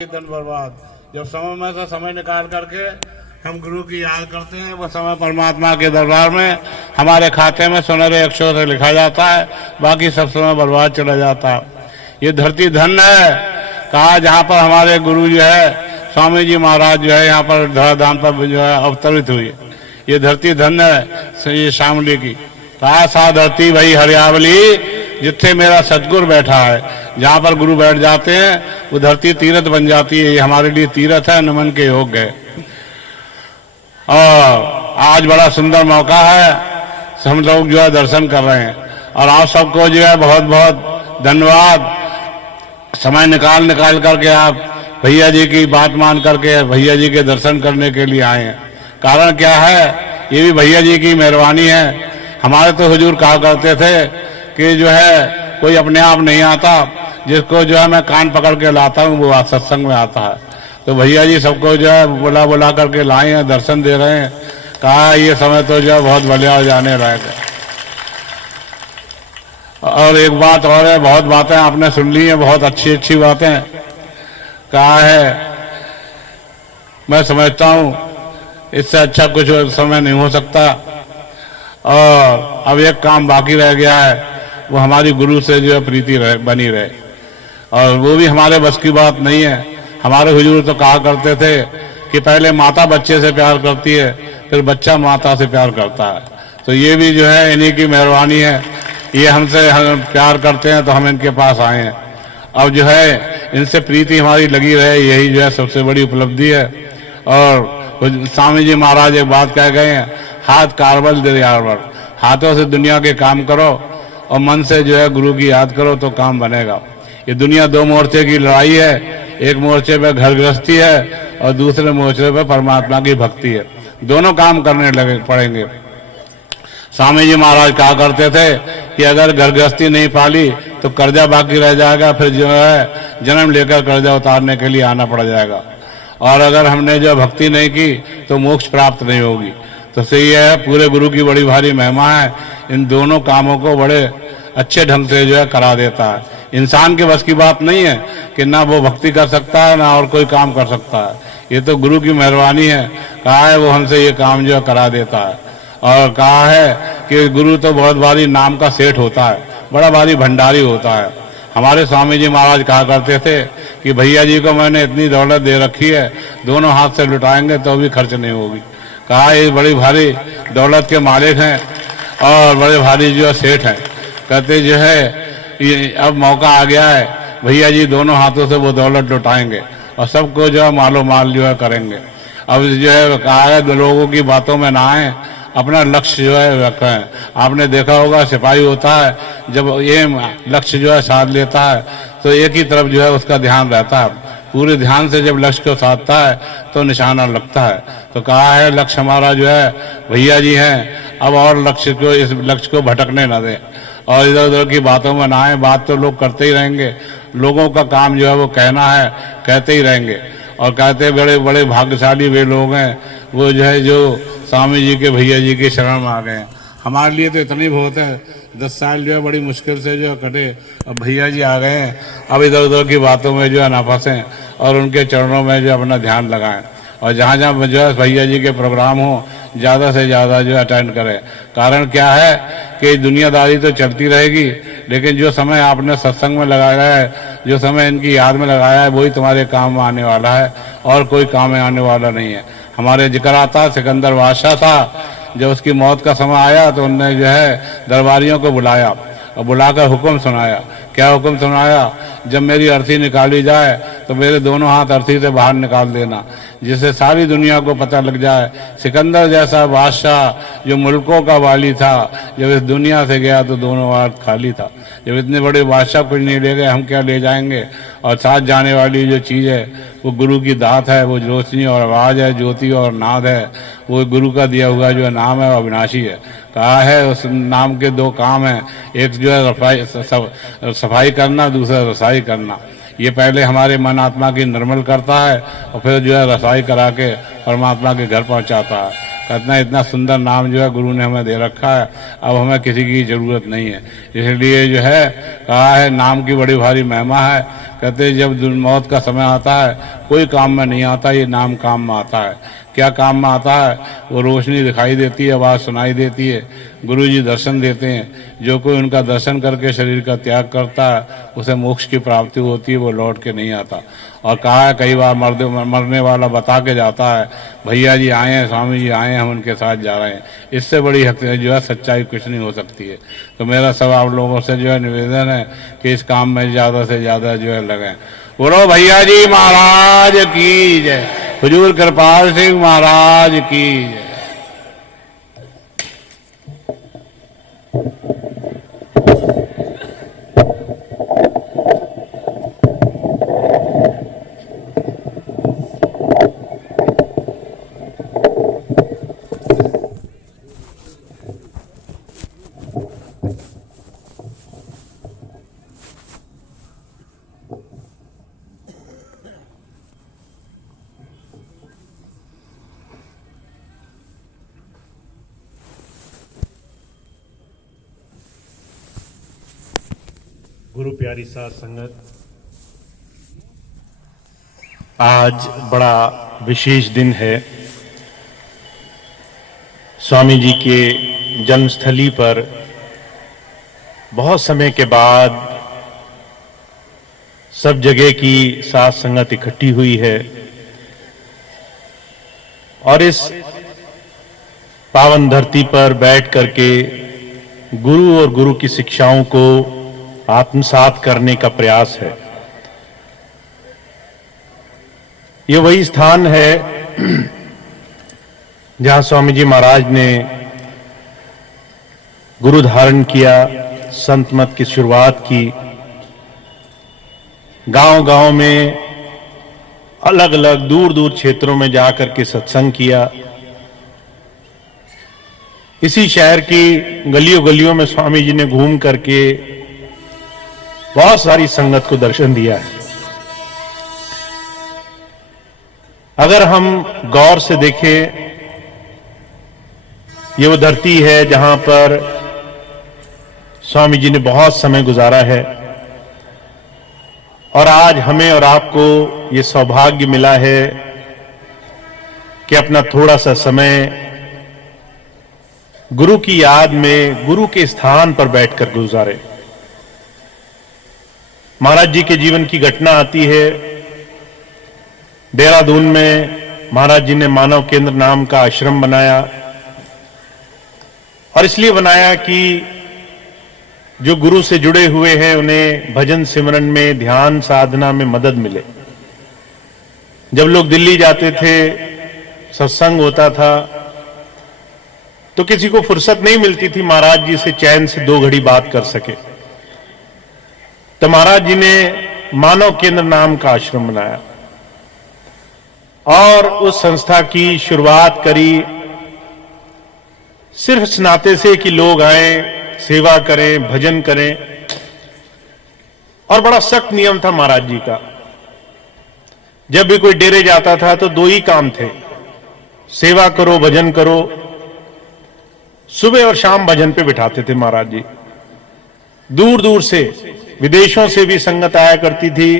दिन बर्बाद। जब समय में से समय निकाल करके हम गुरु की याद करते हैं, वो समय परमात्मा के दरबार में हमारे खाते में सुनहरे अक्षरों से लिखा जाता है, बाकी सब समय बर्बाद चला जाता है। ये धरती धन्य है। कहा जहाँ पर हमारे गुरु जो है स्वामी जी महाराज जो है यहाँ पर धराधाम पर जो है अवतरित हुई, ये धरती धन्य है ये शामली की। कहा सा धरती भाई हरियावली, जिथे मेरा सतगुरु बैठा है। जहाँ पर गुरु बैठ जाते हैं वो धरती तीर्थ बन जाती है। ये हमारे लिए तीर्थ है, नमन के योग्य है। और आज बड़ा सुंदर मौका है, हम लोग जो है दर्शन कर रहे हैं और आप सबको जो है बहुत बहुत धन्यवाद। समय निकाल करके आप भैया जी की बात मान करके भैया जी के दर्शन करने के लिए आए हैं। कारण क्या है, ये भी भैया जी की मेहरबानी है। हमारे तो हुजूर कहा करते थे कि जो है कोई अपने आप नहीं आता, जिसको जो है मैं कान पकड़ के लाता हूँ वो सत्संग में आता है। तो भैया जी सबको जो है बुला करके लाए हैं, दर्शन दे रहे हैं। कहा ये समय तो जो है बहुत बढ़िया जाने लायक है। और एक बात और है, बहुत बातें आपने सुन ली हैं, बहुत अच्छी अच्छी बातें। कहा है मैं समझता हूँ इससे अच्छा कुछ समय नहीं हो सकता। और अब एक काम बाकी रह गया है, वो हमारी गुरु से जो है प्रीति बनी रहे, और वो भी हमारे बस की बात नहीं है। हमारे हुजूर तो कहा करते थे कि पहले माता बच्चे से प्यार करती है, फिर बच्चा माता से प्यार करता है। तो ये भी जो है इन्हीं की मेहरबानी है। ये हमसे हम प्यार करते हैं तो हम इनके पास आए हैं। अब जो है इनसे प्रीति हमारी लगी रहे, यही जो है सबसे बड़ी उपलब्धि है। और स्वामी जी महाराज एक बात कह गए हैं, हाथ कारबल दरियावर, हाथों से दुनिया के काम करो और मन से जो है गुरु की याद करो तो काम बनेगा। ये दुनिया दो मोर्चे की लड़ाई है, एक मोर्चे पे घर गृहस्थी है और दूसरे मोर्चे पे परमात्मा की भक्ति है। दोनों काम करने लगे पड़ेंगे। स्वामी जी महाराज कहा करते थे कि अगर घर गृहस्थी नहीं पाली तो कर्जा बाकी रह जाएगा, फिर जो है जन्म लेकर कर्जा उतारने के लिए आना पड़ जाएगा। और अगर हमने जो भक्ति नहीं की तो मोक्ष प्राप्त नहीं होगी। तो सही है, पूरे गुरु की बड़ी भारी महिमा है, इन दोनों कामों को बड़े अच्छे ढंग से जो है करा देता है। इंसान के बस की बात नहीं है कि ना वो भक्ति कर सकता है ना और कोई काम कर सकता है, ये तो गुरु की मेहरबानी है। कहा है वो हमसे ये काम जो है करा देता है। और कहा है कि गुरु तो बहुत भारी नाम का सेठ होता है, बड़ा भारी भंडारी होता है। हमारे स्वामी जी महाराज कहा करते थे कि भैया जी को मैंने इतनी दौलत दे रखी है, दोनों हाथ से लुटाएंगे तो भी खर्च नहीं होगी। कहा ये बड़ी भारी दौलत के मालिक हैं और बड़े भारी जो है सेठ हैं। कहते जो है ये अब मौका आ गया है, भैया जी दोनों हाथों से वो दौलत लुटाएंगे और सबको जो है मालो माल जो है करेंगे। अब जो है कहा है लोगों की बातों में ना आए, अपना लक्ष्य जो है रखें। आपने देखा होगा सिपाही होता है, जब ये लक्ष्य जो है साध लेता है तो एक ही तरफ जो है उसका ध्यान रहता है। पूरे ध्यान से जब लक्ष्य को साधता है तो निशाना लगता है। तो कहा है लक्ष्य हमारा जो है भैया जी हैं, अब और लक्ष्य को इस लक्ष्य को भटकने न दें और इधर उधर की बातों में ना आए। बात तो लोग करते ही रहेंगे, लोगों का काम जो है वो कहना है, कहते ही रहेंगे। और कहते बड़े बड़े भाग्यशाली वे लोग हैं वो जो है जो स्वामी जी के भैया जी के शरण में आ गए हैं। हमारे लिए तो इतनी बहुत है, 10 साल जो है बड़ी मुश्किल से जो है कटे, अब भैया जी आ गए हैं। अब इधर उधर की बातों में जो है ना फंसें और उनके चरणों में जो अपना ध्यान लगाएं। और जहाँ जहाँ जो है भैया जी के प्रोग्राम हो ज़्यादा से ज़्यादा जो अटेंड करें। कारण क्या है कि दुनियादारी तो चलती रहेगी, लेकिन जो समय आपने सत्संग में लगाया है, जो समय इनकी याद में लगाया है, वही तुम्हारे काम में आने वाला है और कोई काम में आने वाला नहीं है। हमारे जिक्र आता सिकंदर बादशाह था, जब उसकी मौत का समय आया तो उनने जो है दरबारियों को बुलाया और बुलाकर हुक्म सुनाया। क्या हुक्म सुनाया, जब मेरी अर्थी निकाली जाए तो मेरे दोनों हाथ अर्थी से बाहर निकाल देना, जिससे सारी दुनिया को पता लग जाए सिकंदर जैसा बादशाह जो मुल्कों का वाली था, जब इस दुनिया से गया तो दोनों हाथ खाली था। जब इतने बड़े बादशाह कुछ नहीं ले गए, हम क्या ले जाएंगे। और साथ जाने वाली जो चीज़ है वो गुरु की दात है, वो रोशनी और आवाज़ है, ज्योति और नाद है। वो गुरु का दिया हुआ जो नाम है वो अविनाशी है। कहा है उस नाम के दो काम हैं, एक जो है सफाई करना, दूसरा रसाई करना। ये पहले हमारे मन आत्मा की निर्मल करता है और फिर जो है रसाई करा के परमात्मा के घर पहुंचाता है। कहते हैं इतना सुंदर नाम जो है गुरु ने हमें दे रखा है, अब हमें किसी की जरूरत नहीं है। इसलिए जो है कहा है नाम की बड़ी भारी महिमा है। कहते जब मौत का समय आता है कोई काम में नहीं आता, ये नाम काम में आता है। क्या काम में आता है? वो रोशनी दिखाई देती है, आवाज़ सुनाई देती है, गुरु जी दर्शन देते हैं। जो कोई उनका दर्शन करके शरीर का त्याग करता है उसे मोक्ष की प्राप्ति होती है, वो लौट के नहीं आता। और कहा है कई बार मरने वाला बता के जाता है, भैया जी आए हैं, स्वामी जी आए हैं, हम उनके साथ जा रहे हैं। इससे बड़ी जो है सच्चाई कुछ नहीं हो सकती है। तो मेरा सब आप लोगों से जो है निवेदन है कि इस काम में ज़्यादा से ज़्यादा जो है लगें। बोलो भैया जी महाराज की जय, हुजूर कृपाल सिंह महाराज की जय। गुरु प्यारी साध संगत, आज बड़ा विशेष दिन है। स्वामी जी के जन्मस्थली पर बहुत समय के बाद सब जगह की साध संगत इकट्ठी हुई है और इस पावन धरती पर बैठ करके गुरु और गुरु की शिक्षाओं को आत्मसात करने का प्रयास है। ये वही स्थान है जहां स्वामी जी महाराज ने गुरु धारण किया, संत मत की शुरुआत की, गांव-गांव में अलग अलग दूर दूर क्षेत्रों में जाकर के सत्संग किया। इसी शहर की गलियों गलियों में स्वामी जी ने घूम करके बहुत सारी संगत को दर्शन दिया है। अगर हम गौर से देखें, ये वो धरती है जहां पर स्वामी जी ने बहुत समय गुजारा है और आज हमें और आपको ये सौभाग्य मिला है कि अपना थोड़ा सा समय गुरु की याद में, गुरु के स्थान पर बैठकर गुजारे। महाराज जी के जीवन की घटना आती है। देहरादून में महाराज जी ने मानव केंद्र नाम का आश्रम बनाया और इसलिए बनाया कि जो गुरु से जुड़े हुए हैं उन्हें भजन सिमरन में, ध्यान साधना में मदद मिले। जब लोग दिल्ली जाते थे, सत्संग होता था, तो किसी को फुर्सत नहीं मिलती थी महाराज जी से चैन से 2 घड़ी बात कर सके। तो महाराज जी ने मानव केंद्र नाम का आश्रम बनाया और उस संस्था की शुरुआत करी सिर्फ इस नाते से कि लोग आए, सेवा करें, भजन करें। और बड़ा सख्त नियम था महाराज जी का। जब भी कोई डेरे जाता था तो 2 ही काम थे, सेवा करो, भजन करो। सुबह और शाम भजन पे बिठाते थे महाराज जी। दूर दूर से, विदेशों से भी संगत आया करती थी।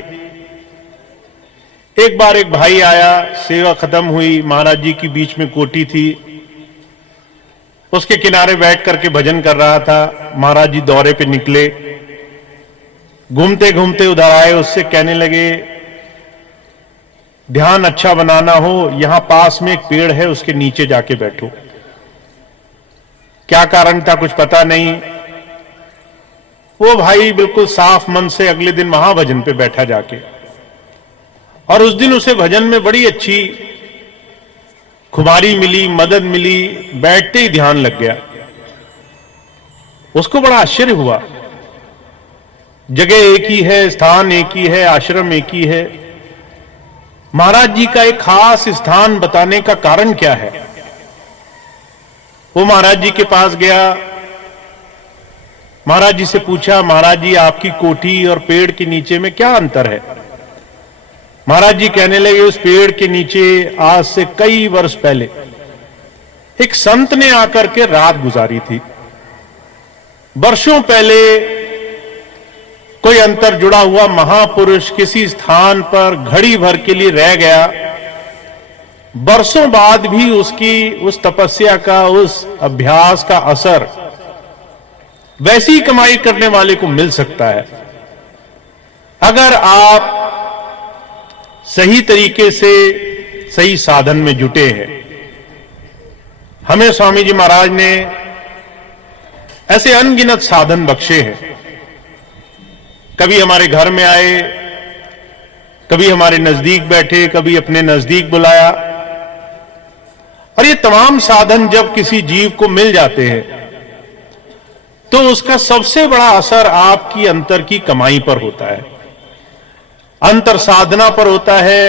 एक बार एक भाई आया, सेवा खत्म हुई, महाराज जी की बीच में कोठी थी, उसके किनारे बैठ करके भजन कर रहा था। महाराज जी दौरे पे निकले, घूमते घूमते उधर आए, उससे कहने लगे ध्यान अच्छा बनाना हो, यहां पास में एक पेड़ है, उसके नीचे जाके बैठो। क्या कारण था कुछ पता नहीं। वो भाई बिल्कुल साफ मन से अगले दिन वहां भजन पे बैठा जाके, और उस दिन उसे भजन में बड़ी अच्छी खुमारी मिली, मदद मिली, बैठते ही ध्यान लग गया। उसको बड़ा आश्चर्य हुआ। जगह एक ही है, स्थान एक ही है, आश्रम एक ही है, महाराज जी का एक खास स्थान बताने का कारण क्या है। वो महाराज जी के पास गया, महाराज जी से पूछा, महाराज जी आपकी कोठी और पेड़ के नीचे में क्या अंतर है। महाराज जी कहने लगे, उस पेड़ के नीचे आज से कई वर्ष पहले एक संत ने आकर के रात गुजारी थी। वर्षों पहले कोई अंतर जुड़ा हुआ महापुरुष किसी स्थान पर घड़ी भर के लिए रह गया, बरसों बाद भी उसकी उस तपस्या का, उस अभ्यास का असर वैसी कमाई करने वाले को मिल सकता है अगर आप सही तरीके से सही साधन में जुटे हैं। हमें स्वामी जी महाराज ने ऐसे अनगिनत साधन बख्शे हैं। कभी हमारे घर में आए, कभी हमारे नजदीक बैठे, कभी अपने नजदीक बुलाया, और ये तमाम साधन जब किसी जीव को मिल जाते हैं तो उसका सबसे बड़ा असर आपकी अंतर की कमाई पर होता है, अंतर साधना पर होता है।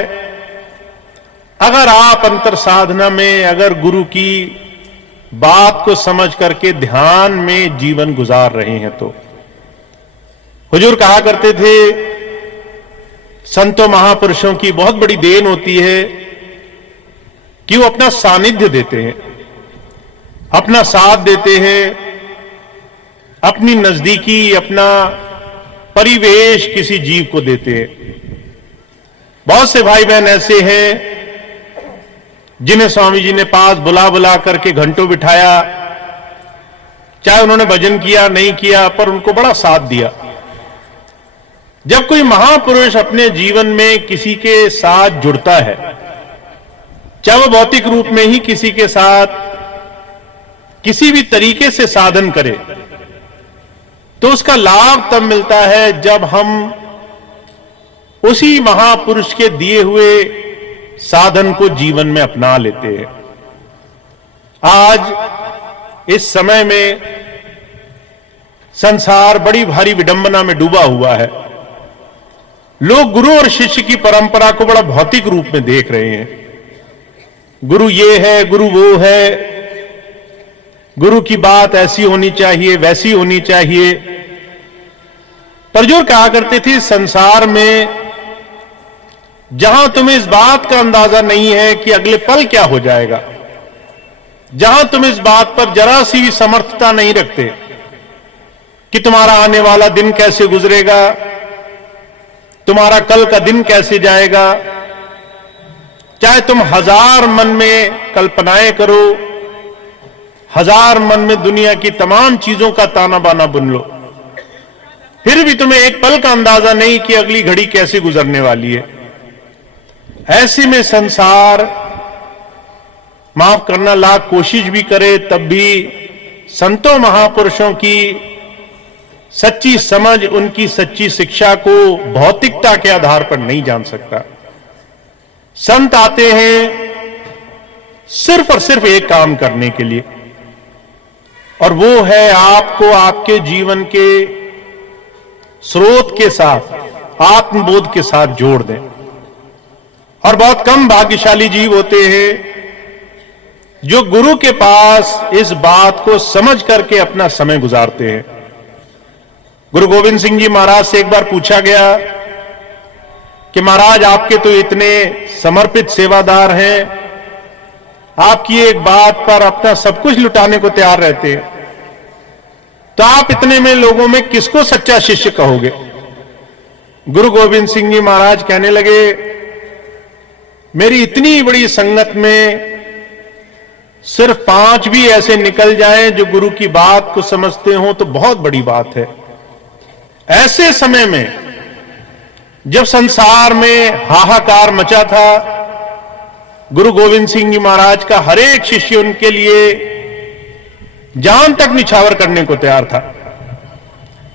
अगर आप अंतर साधना में अगर गुरु की बात को समझ करके ध्यान में जीवन गुजार रहे हैं तो हुजूर कहा करते थे, संतों महापुरुषों की बहुत बड़ी देन होती है कि वो अपना सानिध्य देते हैं, अपना साथ देते हैं, अपनी नजदीकी, अपना परिवेश किसी जीव को देते हैं। बहुत से भाई बहन ऐसे हैं जिन्हें स्वामी जी ने पास बुला बुला करके घंटों बिठाया, चाहे उन्होंने भजन किया नहीं किया, पर उनको बड़ा साथ दिया। जब कोई महापुरुष अपने जीवन में किसी के साथ जुड़ता है, चाहे वो भौतिक रूप में ही किसी के साथ किसी भी तरीके से साधन करे, तो उसका लाभ तब मिलता है जब हम उसी महापुरुष के दिए हुए साधन को जीवन में अपना लेते हैं। आज इस समय में संसार बड़ी भारी विडंबना में डूबा हुआ है। लोग गुरु और शिष्य की परंपरा को बड़ा भौतिक रूप में देख रहे हैं। गुरु ये है, गुरु वो है, गुरु की बात ऐसी होनी चाहिए, वैसी होनी चाहिए। पर जो कहा करते थे, संसार में जहां तुम्हें इस बात का अंदाजा नहीं है कि अगले पल क्या हो जाएगा, जहां तुम इस बात पर जरा सी भी समर्थता नहीं रखते कि तुम्हारा आने वाला दिन कैसे गुजरेगा, तुम्हारा कल का दिन कैसे जाएगा, चाहे तुम हजार मन में कल्पनाएं करो, हजार मन में दुनिया की तमाम चीजों का ताना बाना बुन लो, फिर भी तुम्हें एक पल का अंदाजा नहीं कि अगली घड़ी कैसे गुजरने वाली है। ऐसे में संसार माफ करना लाख कोशिश भी करे तब भी संतों महापुरुषों की सच्ची समझ, उनकी सच्ची शिक्षा को भौतिकता के आधार पर नहीं जान सकता। संत आते हैं सिर्फ और सिर्फ एक काम करने के लिए, और वो है आपको आपके जीवन के स्रोत के साथ, आत्मबोध के साथ जोड़ दें। और बहुत कम भाग्यशाली जीव होते हैं जो गुरु के पास इस बात को समझ करके अपना समय गुजारते हैं। गुरु गोविंद सिंह जी महाराज से एक बार पूछा गया कि महाराज आपके तो इतने समर्पित सेवादार हैं, आपकी एक बात पर अपना सब कुछ लुटाने को तैयार रहते हैं, तो आप इतने में लोगों में किसको सच्चा शिष्य कहोगे? गुरु गोविंद सिंह जी महाराज कहने लगे, मेरी इतनी बड़ी संगत में सिर्फ 5 भी ऐसे निकल जाएं जो गुरु की बात को समझते हो तो बहुत बड़ी बात है। ऐसे समय में जब संसार में हाहाकार मचा था, गुरु गोविंद सिंह जी महाराज का हर एक शिष्य उनके लिए जान तक निछावर करने को तैयार था।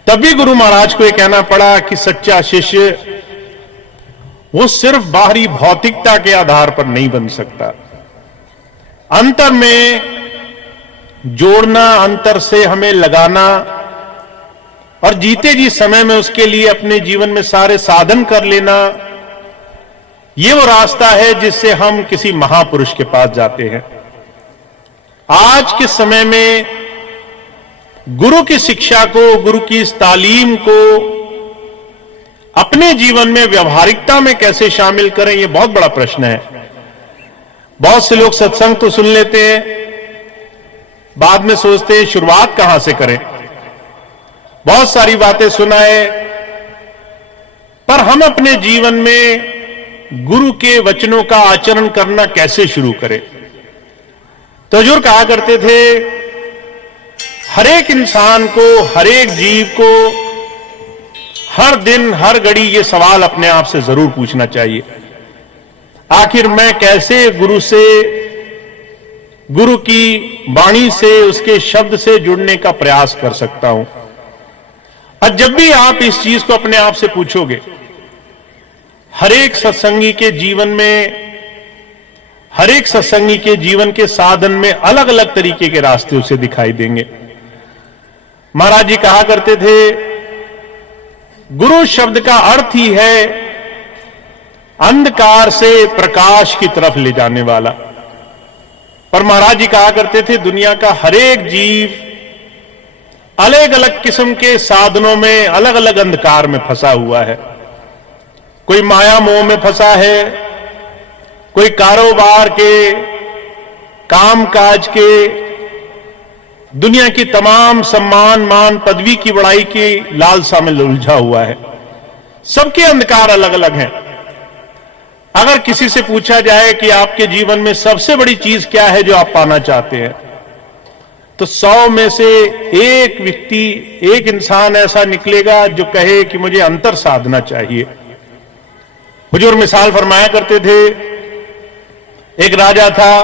तभी गुरु महाराज को यह कहना पड़ा कि सच्चा शिष्य वो सिर्फ बाहरी भौतिकता के आधार पर नहीं बन सकता। अंतर में जोड़ना, अंतर से हमें लगाना, और जीते जी समय में उसके लिए अपने जीवन में सारे साधन कर लेना, ये वो रास्ता है जिससे हम किसी महापुरुष के पास जाते हैं। आज के समय में गुरु की शिक्षा को, गुरु की इस तालीम को अपने जीवन में व्यवहारिकता में कैसे शामिल करें, यह बहुत बड़ा प्रश्न है। बहुत से लोग सत्संग तो सुन लेते हैं, बाद में सोचते हैं शुरुआत कहां से करें। बहुत सारी बातें सुनाए, पर हम अपने जीवन में गुरु के वचनों का आचरण करना कैसे शुरू करें? तो हुजूर कहा करते थे, हर एक इंसान को, हर एक जीव को हर दिन हर घड़ी ये सवाल अपने आप से जरूर पूछना चाहिए, आखिर मैं कैसे गुरु की वाणी से, उसके शब्द से जुड़ने का प्रयास कर सकता हूं। और जब भी आप इस चीज को अपने आप से पूछोगे, हर एक सत्संगी के जीवन में, हर एक सत्संगी के जीवन के साधन में अलग अलग तरीके के रास्ते उसे दिखाई देंगे। महाराज जी कहा करते थे, गुरु शब्द का अर्थ ही है अंधकार से प्रकाश की तरफ ले जाने वाला। पर महाराज जी कहा करते थे, दुनिया का हर एक जीव अलग अलग किस्म के साधनों में, अलग अलग अंधकार में फंसा हुआ है। कोई माया मोह में फंसा है, कोई कारोबार के, काम काज के, दुनिया की तमाम सम्मान मान पदवी की बड़ाई की लालसा में उलझा हुआ है। सबके अंधकार अलग अलग हैं। अगर किसी से पूछा जाए कि आपके जीवन में सबसे बड़ी चीज क्या है जो आप पाना चाहते हैं, तो 100 में से एक व्यक्ति, एक इंसान ऐसा निकलेगा जो कहे कि मुझे अंतर साधना चाहिए। हुजूर मिसाल फरमाया करते थे, एक राजा था,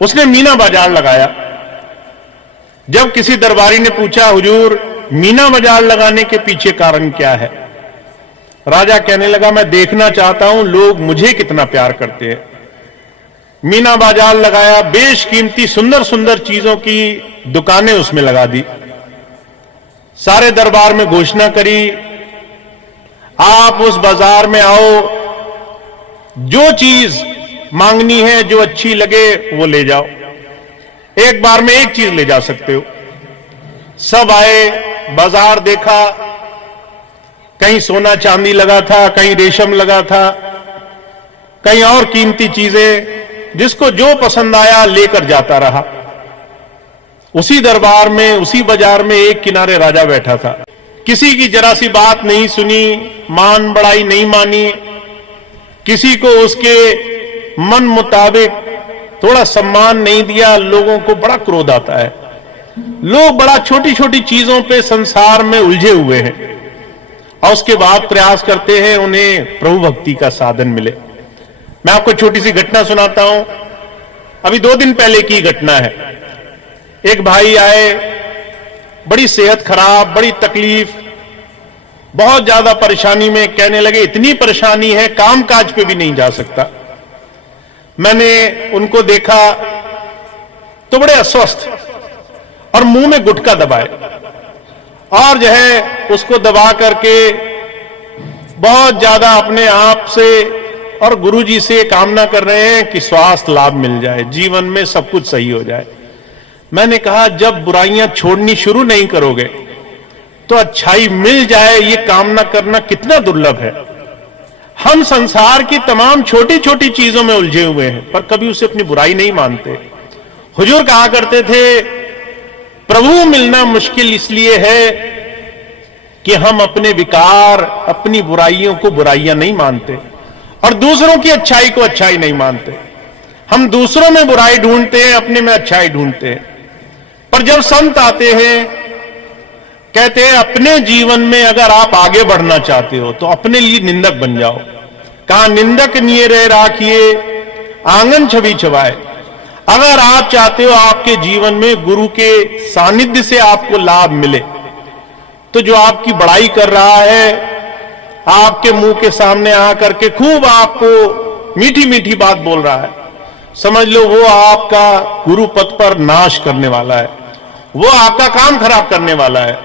उसने मीना बाजार लगाया। जब किसी दरबारी ने पूछा, हुजूर मीना बाजार लगाने के पीछे कारण क्या है? राजा कहने लगा, मैं देखना चाहता हूं लोग मुझे कितना प्यार करते हैं। मीना बाजार लगाया, बेशकीमती सुंदर सुंदर चीजों की दुकानें उसमें लगा दी। सारे दरबार में घोषणा करी, आप उस बाजार में आओ, जो चीज मांगनी है, जो अच्छी लगे वो ले जाओ, एक बार में एक चीज ले जा सकते हो। सब आए, बाजार देखा, कहीं सोना चांदी लगा था, कहीं रेशम लगा था, कहीं और कीमती चीजें, जिसको जो पसंद आया लेकर जाता रहा। उसी दरबार में, उसी बाजार में एक किनारे राजा बैठा था। किसी की जरा सी बात नहीं सुनी, मान बढ़ाई नहीं मानी, किसी को उसके मन मुताबिक थोड़ा सम्मान नहीं दिया। लोगों को बड़ा क्रोध आता है। लोग बड़ा छोटी छोटी चीजों पे संसार में उलझे हुए हैं और उसके बाद प्रयास करते हैं उन्हें प्रभु भक्ति का साधन मिले। मैं आपको छोटी सी घटना सुनाता हूं। अभी 2 दिन पहले की घटना है। एक भाई आए, बड़ी सेहत खराब, बड़ी तकलीफ, बहुत ज्यादा परेशानी में, कहने लगे इतनी परेशानी है काम काज पे भी नहीं जा सकता। मैंने उनको देखा तो बड़े अस्वस्थ और मुंह में गुटखा दबाए और जो है उसको दबा करके बहुत ज्यादा अपने आप से और गुरुजी से कामना कर रहे हैं कि स्वास्थ्य लाभ मिल जाए, जीवन में सब कुछ सही हो जाए। मैंने कहा, जब बुराइयां छोड़नी शुरू नहीं करोगे तो अच्छाई मिल जाए, ये कामना करना कितना दुर्लभ है। हम संसार की तमाम छोटी छोटी चीजों में उलझे हुए हैं, पर कभी उसे अपनी बुराई नहीं मानते। हुजूर कहा करते थे, प्रभु मिलना मुश्किल इसलिए है कि हम अपने विकार, अपनी बुराइयों को बुराइयां नहीं मानते और दूसरों की अच्छाई को अच्छाई नहीं मानते। हम दूसरों में बुराई ढूंढते हैं, अपने में अच्छाई ढूंढते हैं। पर जब संत आते हैं, कहते हैं अपने जीवन में अगर आप आगे बढ़ना चाहते हो तो अपने लिए निंदक बन जाओ। कहा, निंदक निये रह राखिए, आंगन छवि छवाए। अगर आप चाहते हो आपके जीवन में गुरु के सानिध्य से आपको लाभ मिले, तो जो आपकी बड़ाई कर रहा है, आपके मुंह के सामने आकर के खूब आपको मीठी मीठी बात बोल रहा है, समझ लो वो आपका गुरु पद पर नाश करने वाला है, वो आपका काम खराब करने वाला है।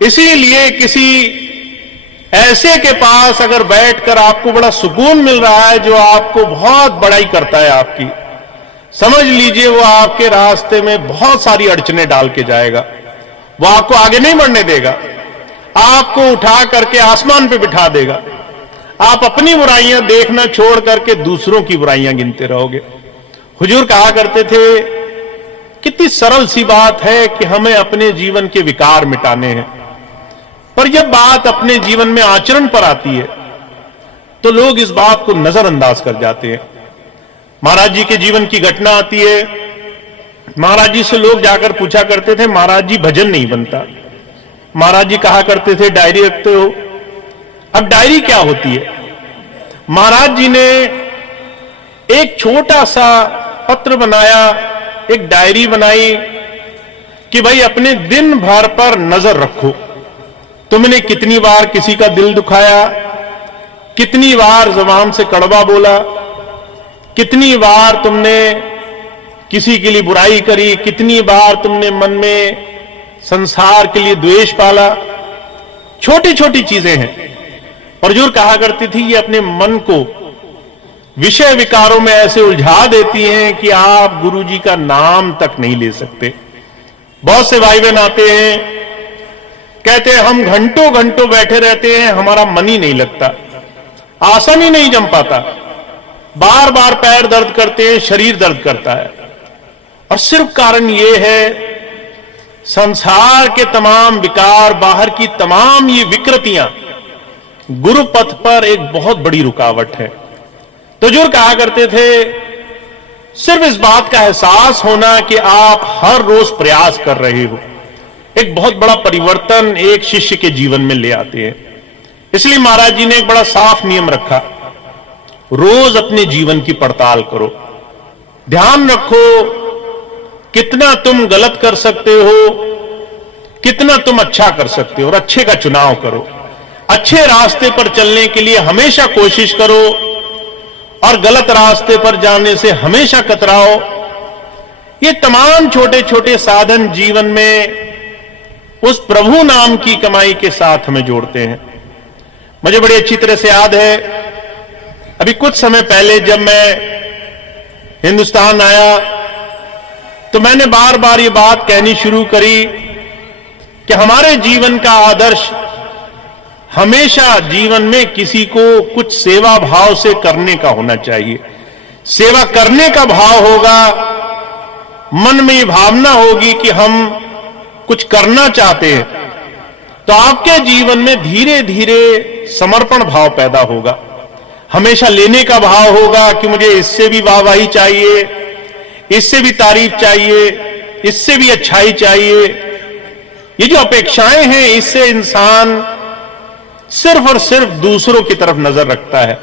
इसीलिए किसी ऐसे के पास अगर बैठकर आपको बड़ा सुकून मिल रहा है, जो आपको बहुत बड़ाई करता है आपकी, समझ लीजिए वो आपके रास्ते में बहुत सारी अड़चनें डाल के जाएगा। वो आपको आगे नहीं बढ़ने देगा, आपको उठा करके आसमान पे बिठा देगा। आप अपनी बुराइयां देखना छोड़ करके दूसरों की बुराइयां गिनते रहोगे। हुजूर कहा करते थे, कितनी सरल सी बात है कि हमें अपने जीवन के विकार मिटाने हैं। पर जब बात अपने जीवन में आचरण पर आती है तो लोग इस बात को नजरअंदाज कर जाते हैं। महाराज जी के जीवन की घटना आती है। महाराज जी से लोग जाकर पूछा करते थे, महाराज जी भजन नहीं बनता। महाराज जी कहा करते थे, डायरी रखते हो? अब डायरी क्या होती है? महाराज जी ने एक छोटा सा पत्र बनाया, एक डायरी बनाई कि भाई अपने दिन भर पर नजर रखो। तुमने कितनी बार किसी का दिल दुखाया, कितनी बार जुबान से कड़वा बोला, कितनी बार तुमने किसी के लिए बुराई करी, कितनी बार तुमने मन में संसार के लिए द्वेष पाला। छोटी छोटी चीजें हैं। और जो कहा करती थी, ये अपने मन को विषय विकारों में ऐसे उलझा देती हैं कि आप गुरु जी का नाम तक नहीं ले सकते। बहुत से भाई बहन आते हैं, कहते हैं हम घंटों घंटों बैठे रहते हैं, हमारा मन ही नहीं लगता, आसन ही नहीं जम पाता, बार बार पैर दर्द करते हैं, शरीर दर्द करता है। और सिर्फ कारण यह है संसार के तमाम विकार, बाहर की तमाम ये विकृतियां गुरु पथ पर एक बहुत बड़ी रुकावट है। तो जो कहा करते थे, सिर्फ इस बात का एहसास होना कि आप हर रोज प्रयास कर रहे हो, एक बहुत बड़ा परिवर्तन एक शिष्य के जीवन में ले आते हैं। इसलिए महाराज जी ने एक बड़ा साफ नियम रखा, रोज अपने जीवन की पड़ताल करो, ध्यान रखो कितना तुम गलत कर सकते हो, कितना तुम अच्छा कर सकते हो, और अच्छे का चुनाव करो। अच्छे रास्ते पर चलने के लिए हमेशा कोशिश करो और गलत रास्ते पर जाने से हमेशा कतराओ। ये तमाम छोटे छोटे साधन जीवन में उस प्रभु नाम की कमाई के साथ हमें जोड़ते हैं। मुझे बड़ी अच्छी तरह से याद है, अभी कुछ समय पहले जब मैं हिंदुस्तान आया तो मैंने बार बार ये बात कहनी शुरू करी कि हमारे जीवन का आदर्श हमेशा जीवन में किसी को कुछ सेवा भाव से करने का होना चाहिए। सेवा करने का भाव होगा, मन में ये भावना होगी कि हम कुछ करना चाहते हैं, तो आपके जीवन में धीरे धीरे समर्पण भाव पैदा होगा। हमेशा लेने का भाव होगा कि मुझे इससे भी वाहवाही चाहिए, इससे भी तारीफ चाहिए, इससे भी अच्छाई चाहिए। ये जो अपेक्षाएं हैं, इससे इंसान सिर्फ और सिर्फ दूसरों की तरफ नजर रखता है।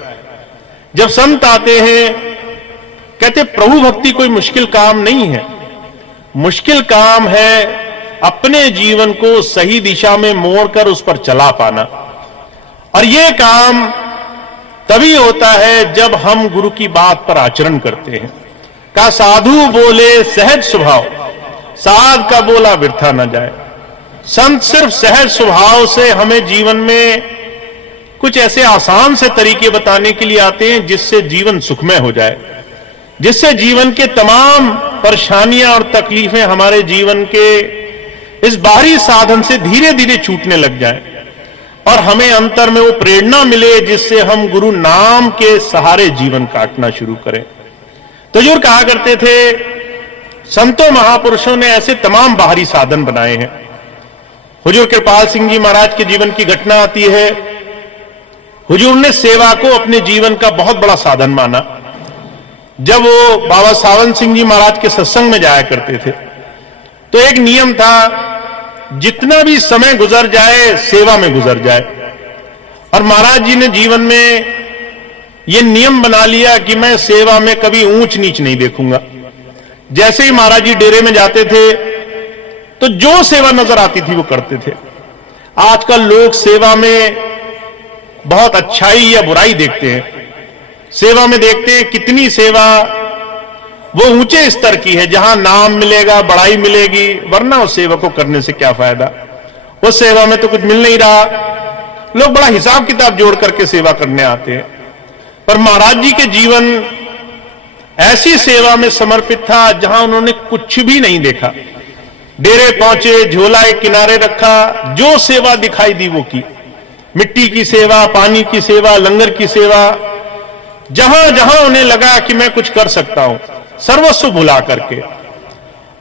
जब संत आते हैं, कहते प्रभु भक्ति कोई मुश्किल काम नहीं है, मुश्किल काम है अपने जीवन को सही दिशा में मोड़कर उस पर चला पाना। और यह काम तभी होता है जब हम गुरु की बात पर आचरण करते हैं। का साधु बोले सहज स्वभाव, साध का बोला व्यर्था न जाए। संत सिर्फ सहज स्वभाव से हमें जीवन में कुछ ऐसे आसान से तरीके बताने के लिए आते हैं जिससे जीवन सुखमय हो जाए, जिससे जीवन के तमाम परेशानियां और तकलीफें हमारे जीवन के इस बाहरी साधन से धीरे धीरे छूटने लग जाएं और हमें अंतर में वो प्रेरणा मिले जिससे हम गुरु नाम के सहारे जीवन काटना शुरू करें। तो जो कहा करते थे, संतों महापुरुषों ने ऐसे तमाम बाहरी साधन बनाए हैं। हुजूर कृपाल सिंह जी महाराज के जीवन की घटना आती है। हुजूर ने सेवा को अपने जीवन का बहुत बड़ा साधन माना। जब वो बाबा सावंत सिंह जी महाराज के सत्संग में जाया करते थे तो एक नियम था, जितना भी समय गुजर जाए सेवा में गुजर जाए। और महाराज जी ने जीवन में यह नियम बना लिया कि मैं सेवा में कभी ऊंच नीच नहीं देखूंगा। जैसे ही महाराज जी डेरे में जाते थे तो जो सेवा नजर आती थी वो करते थे। आजकल लोग सेवा में बहुत अच्छाई या बुराई देखते हैं। सेवा में देखते हैं कितनी सेवा वो ऊंचे स्तर की है, जहां नाम मिलेगा, बड़ाई मिलेगी, वरना उस सेवा को करने से क्या फायदा, उस सेवा में तो कुछ मिल नहीं रहा। लोग बड़ा हिसाब किताब जोड़ करके सेवा करने आते हैं। पर महाराज जी के जीवन ऐसी सेवा में समर्पित था जहां उन्होंने कुछ भी नहीं देखा। डेरे पहुंचे, झोला एक किनारे रखा, जो सेवा दिखाई दी वो की। मिट्टी की सेवा, पानी की सेवा, लंगर की सेवा, जहां जहां उन्हें लगा कि मैं कुछ कर सकता हूं, सर्वस्व भुला करके।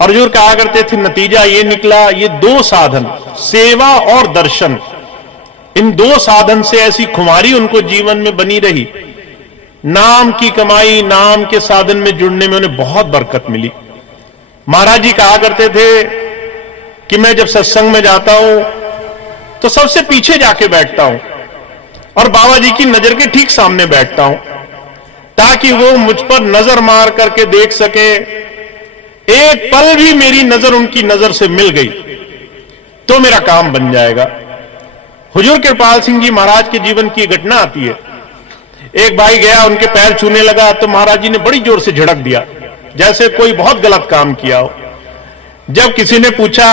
और जो कहा करते थे, नतीजा ये निकला, ये दो साधन सेवा और दर्शन, इन दो साधन से ऐसी खुमारी उनको जीवन में बनी रही, नाम की कमाई, नाम के साधन में जुड़ने में उन्हें बहुत बरकत मिली। महाराज जी कहा करते थे कि मैं जब सत्संग में जाता हूं तो सबसे पीछे जाके बैठता हूं और बाबा जी की नजर के ठीक सामने बैठता हूं, ताकि वो मुझ पर नजर मार करके देख सके। एक पल भी मेरी नजर उनकी नजर से मिल गई तो मेरा काम बन जाएगा। हुजूर कृपाल सिंह जी महाराज के जीवन की घटना आती है। एक भाई गया, उनके पैर छूने लगा तो महाराज जी ने बड़ी जोर से झड़क दिया, जैसे कोई बहुत गलत काम किया हो। जब किसी ने पूछा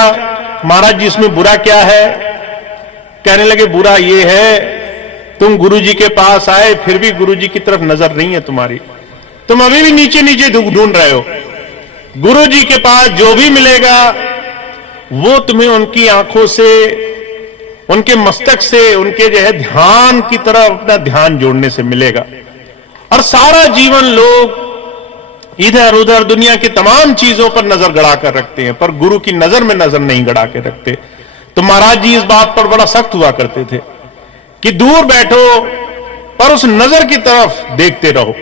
महाराज जी इसमें बुरा क्या है, कहने लगे बुरा ये है तुम गुरुजी के पास आए फिर भी गुरुजी की तरफ नजर नहीं है तुम्हारी, तुम अभी भी नीचे नीचे ढूंढ रहे हो। गुरुजी के पास जो भी मिलेगा वो तुम्हें उनकी आंखों से, उनके मस्तक से, उनके जो है ध्यान की तरफ अपना ध्यान जोड़ने से मिलेगा। और सारा जीवन लोग इधर उधर दुनिया की तमाम चीजों पर नजर गड़ा कर रखते हैं, पर गुरु की नजर में नजर नहीं गड़ा के रखते। तो महाराज जी इस बात पर बड़ा सख्त हुआ करते थे कि दूर बैठो और उस नजर की तरफ देखते रहो,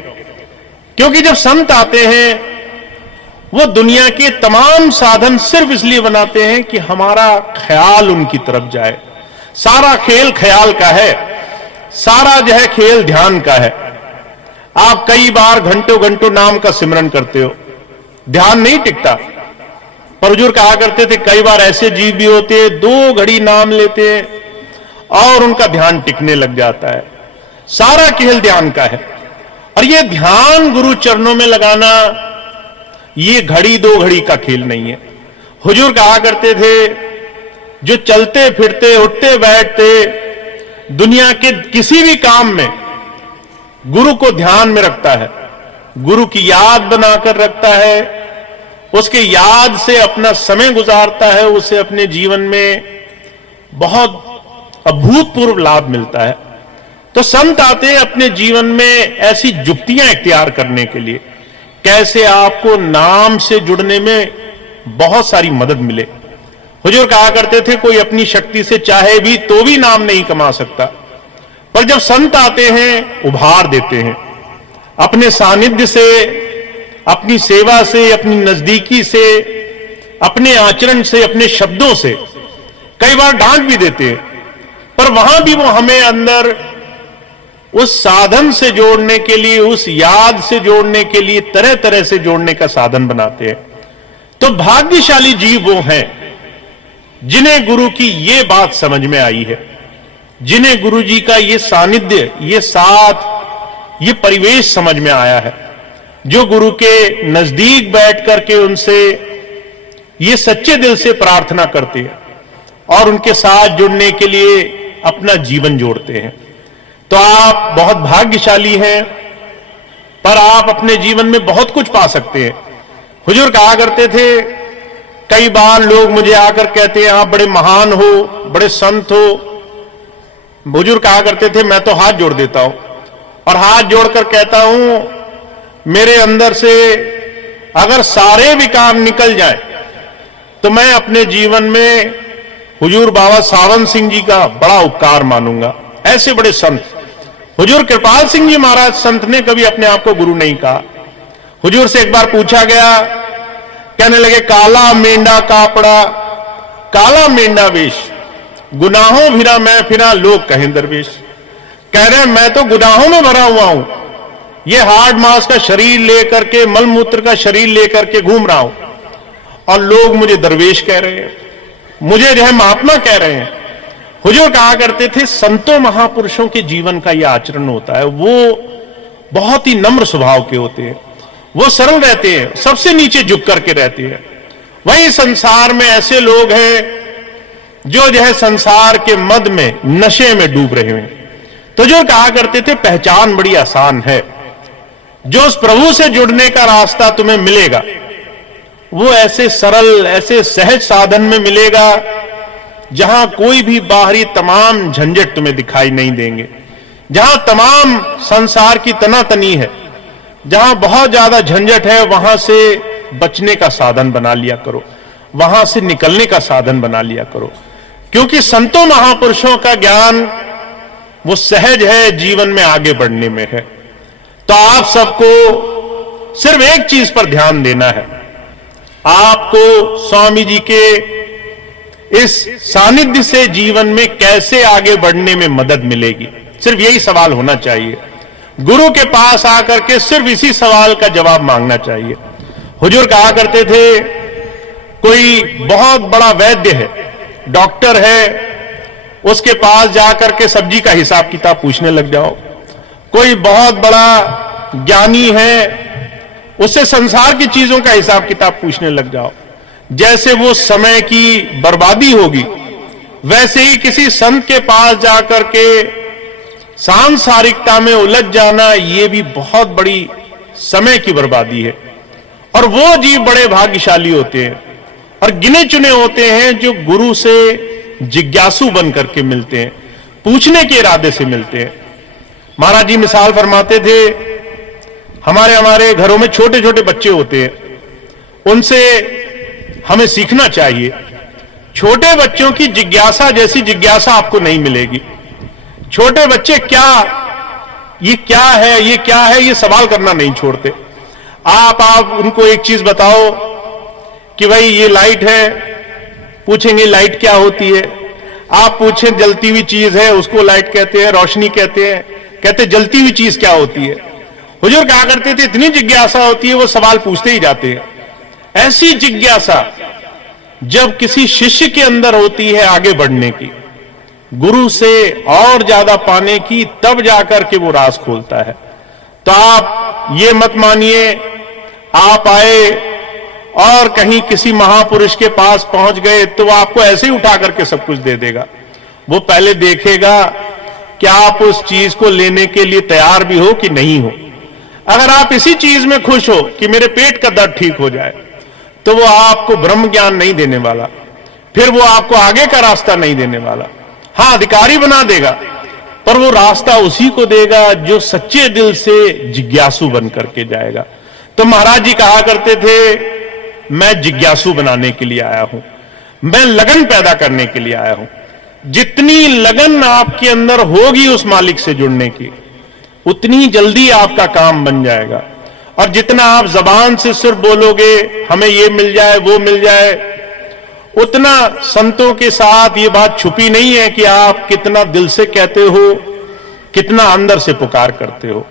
क्योंकि जब संत आते हैं वो दुनिया के तमाम साधन सिर्फ इसलिए बनाते हैं कि हमारा ख्याल उनकी तरफ जाए। सारा खेल ख्याल का है, सारा जो है खेल ध्यान का है। आप कई बार घंटों घंटों नाम का सिमरन करते हो, ध्यान नहीं टिकता। पर हुजूर कहा करते थे कई बार ऐसे जीव भी होते हैं 2 घड़ी नाम लेते हैं और उनका ध्यान टिकने लग जाता है। सारा खेल ध्यान का है। और ये ध्यान गुरु चरणों में लगाना ये घड़ी 2 घड़ी का खेल नहीं है। हुजूर कहा करते थे जो चलते फिरते उठते बैठते दुनिया के किसी भी काम में गुरु को ध्यान में रखता है, गुरु की याद बनाकर रखता है, उसके याद से अपना समय गुजारता है, उसे अपने जीवन में बहुत अभूतपूर्व लाभ मिलता है। तो संत आते हैं अपने जीवन में ऐसी जुक्तियां इख्तियार करने के लिए, कैसे आपको नाम से जुड़ने में बहुत सारी मदद मिले। हुजूर कहा करते थे कोई अपनी शक्ति से चाहे भी तो भी नाम नहीं कमा सकता, पर जब संत आते हैं उभार देते हैं अपने सानिध्य से, अपनी सेवा से, अपनी नजदीकी से, अपने आचरण से, अपने शब्दों से। कई बार डांट भी देते हैं, पर वहां भी वो हमें अंदर उस साधन से जोड़ने के लिए, उस याद से जोड़ने के लिए, तरह तरह से जोड़ने का साधन बनाते हैं। तो भाग्यशाली जीव वो हैं जिन्हें गुरु की ये बात समझ में आई है, जिन्हें गुरु जी का ये सानिध्य, ये साथ, ये परिवेश समझ में आया है, जो गुरु के नजदीक बैठ करके उनसे ये सच्चे दिल से प्रार्थना करते हैं और उनके साथ जुड़ने के लिए अपना जीवन जोड़ते हैं। तो आप बहुत भाग्यशाली हैं, पर आप अपने जीवन में बहुत कुछ पा सकते हैं। हुजूर कहा करते थे कई बार लोग मुझे आकर कहते हैं आप बड़े महान हो, बड़े संत हो। हुजूर कहा करते थे मैं तो हाथ जोड़ देता हूं और हाथ जोड़कर कहता हूं मेरे अंदर से अगर सारे विकार निकल जाए तो मैं अपने जीवन में हुजूर बाबा सावंत सिंह जी का बड़ा उपकार मानूंगा। ऐसे बड़े संत हुजूर कृपाल सिंह जी महाराज संत ने कभी अपने आप को गुरु नहीं कहा। हुजूर से एक बार पूछा गया, कहने लगे काला मेंढा कापड़ा, काला मेंढा वेश, गुनाहों भिरा मैं फिरा लोग कहें दरवेश। कह रहे हैं मैं तो गुनाहों में भरा हुआ हूं, ये हार्ड मांस का शरीर लेकर के, मलमूत्र का शरीर लेकर के घूम रहा हूं और लोग मुझे दरवेश कह रहे हैं, मुझे जो है महात्मा कह रहे हैं। हुजूर कहा करते थे संतों महापुरुषों के जीवन का यह आचरण होता है, वो बहुत ही नम्र स्वभाव के होते हैं, वो सरल रहते हैं, सबसे नीचे झुक करके रहते हैं। वही संसार में ऐसे लोग हैं जो है संसार के मद में, नशे में डूब रहे हैं। तो जो कहा करते थे पहचान बड़ी आसान है, जो उस प्रभु से जुड़ने का रास्ता तुम्हें मिलेगा वो ऐसे सरल, ऐसे सहज साधन में मिलेगा जहां कोई भी बाहरी तमाम झंझट तुम्हें दिखाई नहीं देंगे, जहां तमाम संसार की तनातनी है, जहां बहुत ज्यादा झंझट है, वहां से बचने का साधन बना लिया करो, वहां से निकलने का साधन बना लिया करो। क्योंकि संतों महापुरुषों का ज्ञान वो सहज है, जीवन में आगे बढ़ने में है। तो आप सबको सिर्फ एक चीज पर ध्यान देना है, आपको स्वामी जी के इस सानिध्य से जीवन में कैसे आगे बढ़ने में मदद मिलेगी, सिर्फ यही सवाल होना चाहिए। गुरु के पास आकर के सिर्फ इसी सवाल का जवाब मांगना चाहिए। हुजूर कहा करते थे, कोई बहुत बड़ा वैद्य है, डॉक्टर है, उसके पास जाकर के सब्जी का हिसाब किताब पूछने लग जाओ। कोई बहुत बड़ा ज्ञानी है, उससे संसार की चीजों का हिसाब किताब पूछने लग जाओ। जैसे वो समय की बर्बादी होगी, वैसे ही किसी संत के पास जाकर के सांसारिकता में उलझ जाना, ये भी बहुत बड़ी समय की बर्बादी है। और वो जीव बड़े भाग्यशाली होते हैं और गिने चुने होते हैं जो गुरु से जिज्ञासु बन करके मिलते हैं, पूछने के इरादे से मिलते हैं। महाराज जी मिसाल फरमाते थे, हमारे घरों में छोटे छोटे बच्चे होते हैं, उनसे हमें सीखना चाहिए। छोटे बच्चों की जिज्ञासा जैसी जिज्ञासा आपको नहीं मिलेगी। छोटे बच्चे ये क्या है, ये सवाल करना नहीं छोड़ते। आप उनको एक चीज बताओ कि भाई ये लाइट है, पूछेंगे लाइट क्या होती है। आप पूछें जलती हुई चीज है, उसको लाइट कहते हैं, रोशनी कहते हैं, कहते जलती हुई चीज क्या होती है। हुजूर कहा करते थे, इतनी जिज्ञासा होती है, वो सवाल पूछते ही जाते हैं। ऐसी जिज्ञासा जब किसी शिष्य के अंदर होती है आगे बढ़ने की, गुरु से और ज्यादा पाने की, तब जाकर के वो राज खोलता है। तो आप ये मत मानिए आप आए और कहीं किसी महापुरुष के पास पहुंच गए तो वो आपको ऐसे ही उठा करके सब कुछ दे देगा। वो पहले देखेगा कि आप उस चीज को लेने के लिए तैयार भी हो कि नहीं हो। अगर आप इसी चीज में खुश हो कि मेरे पेट का दर्द ठीक हो जाए, तो वो आपको ब्रह्म ज्ञान नहीं देने वाला, फिर वो आपको आगे का रास्ता नहीं देने वाला। हां, अधिकारी बना देगा, पर वो रास्ता उसी को देगा जो सच्चे दिल से जिज्ञासु बन करके जाएगा। तो महाराज जी कहा करते थे, मैं जिज्ञासु बनाने के लिए आया हूं, मैं लगन पैदा करने के लिए आया हूं। जितनी लगन आपके अंदर होगी उस मालिक से जुड़ने की, उतनी जल्दी आपका काम बन जाएगा। और जितना आप जबान से सिर्फ बोलोगे हमें ये मिल जाए वो मिल जाए, उतना संतों के साथ ये बात छुपी नहीं है कि आप कितना दिल से कहते हो, कितना अंदर से पुकार करते हो।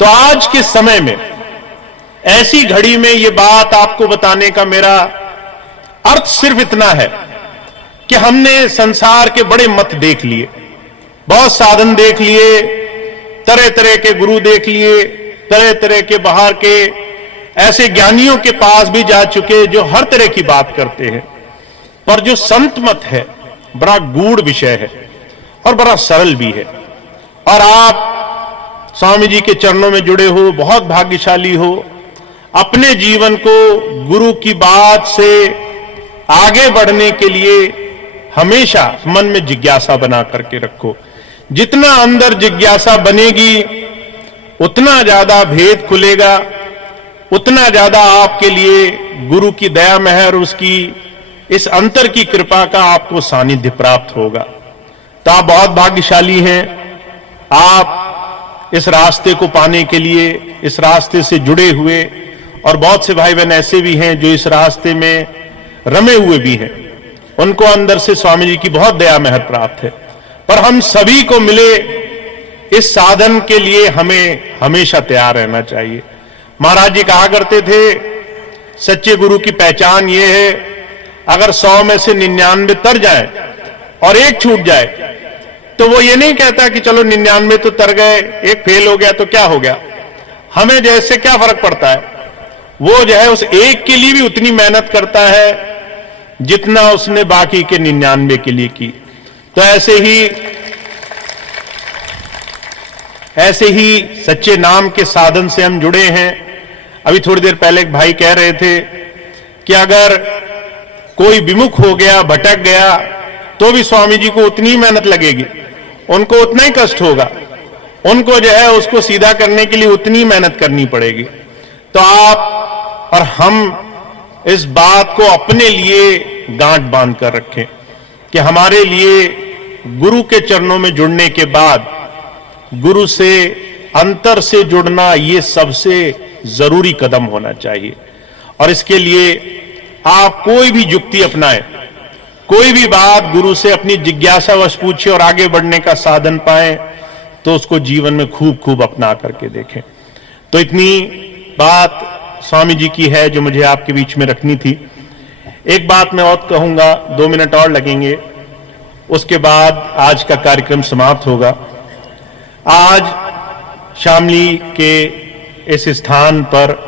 तो आज के समय में ऐसी घड़ी में ये बात आपको बताने का मेरा अर्थ सिर्फ इतना है कि हमने संसार के बड़े मत देख लिए, बहुत साधन देख लिए, तरह तरह के गुरु देख लिए, तरह तरह के बाहर के ऐसे ज्ञानियों के पास भी जा चुके जो हर तरह की बात करते हैं। पर जो संत मत है बड़ा गूढ़ विषय है और बड़ा सरल भी है। और आप स्वामी जी के चरणों में जुड़े हो, बहुत भाग्यशाली हो। अपने जीवन को गुरु की बात से आगे बढ़ने के लिए हमेशा मन में जिज्ञासा बना करके रखो। जितना अंदर जिज्ञासा बनेगी उतना ज्यादा भेद खुलेगा, उतना ज्यादा आपके लिए गुरु की दया मेहर, उसकी इस अंतर की कृपा का आपको सानिध्य प्राप्त होगा। तो आप बहुत भाग्यशाली हैं। आप इस रास्ते को पाने के लिए इस रास्ते से जुड़े हुए, और बहुत से भाई बहन ऐसे भी हैं जो इस रास्ते में रमे हुए भी हैं, उनको अंदर से स्वामी जी की बहुत दया मेहर प्राप्त है। पर हम सभी को मिले इस साधन के लिए हमें हमेशा तैयार रहना चाहिए। महाराज जी कहा करते थे, सच्चे गुरु की पहचान ये है, अगर 100 में से 99 तर जाए और एक छूट जाए, तो वो ये नहीं कहता कि चलो 99 तो तर गए, एक फेल हो गया तो क्या हो गया, हमें जैसे क्या फर्क पड़ता है। वो जो है उस एक के लिए भी उतनी मेहनत करता है जितना उसने बाकी के 99 के लिए की। तो ऐसे ही सच्चे नाम के साधन से हम जुड़े हैं। अभी थोड़ी देर पहले एक भाई कह रहे थे कि अगर कोई विमुख हो गया, भटक गया, तो भी स्वामी जी को उतनी मेहनत लगेगी, उनको उतना ही कष्ट होगा, उनको जो है उसको सीधा करने के लिए उतनी मेहनत करनी पड़ेगी। तो आप और हम इस बात को अपने लिए गांठ बांध कर रखें कि हमारे लिए गुरु के चरणों में जुड़ने के बाद गुरु से अंतर से जुड़ना ये सबसे जरूरी कदम होना चाहिए। और इसके लिए आप कोई भी युक्ति अपनाएं, कोई भी बात गुरु से अपनी जिज्ञासावश पूछे और आगे बढ़ने का साधन पाएं, तो उसको जीवन में खूब खूब अपना करके देखें। तो इतनी बात स्वामी जी की है जो मुझे आपके बीच में रखनी थी। एक बात मैं और कहूंगा, 2 मिनट और लगेंगे, उसके बाद आज का कार्यक्रम समाप्त होगा। आज शामली के इस स्थान पर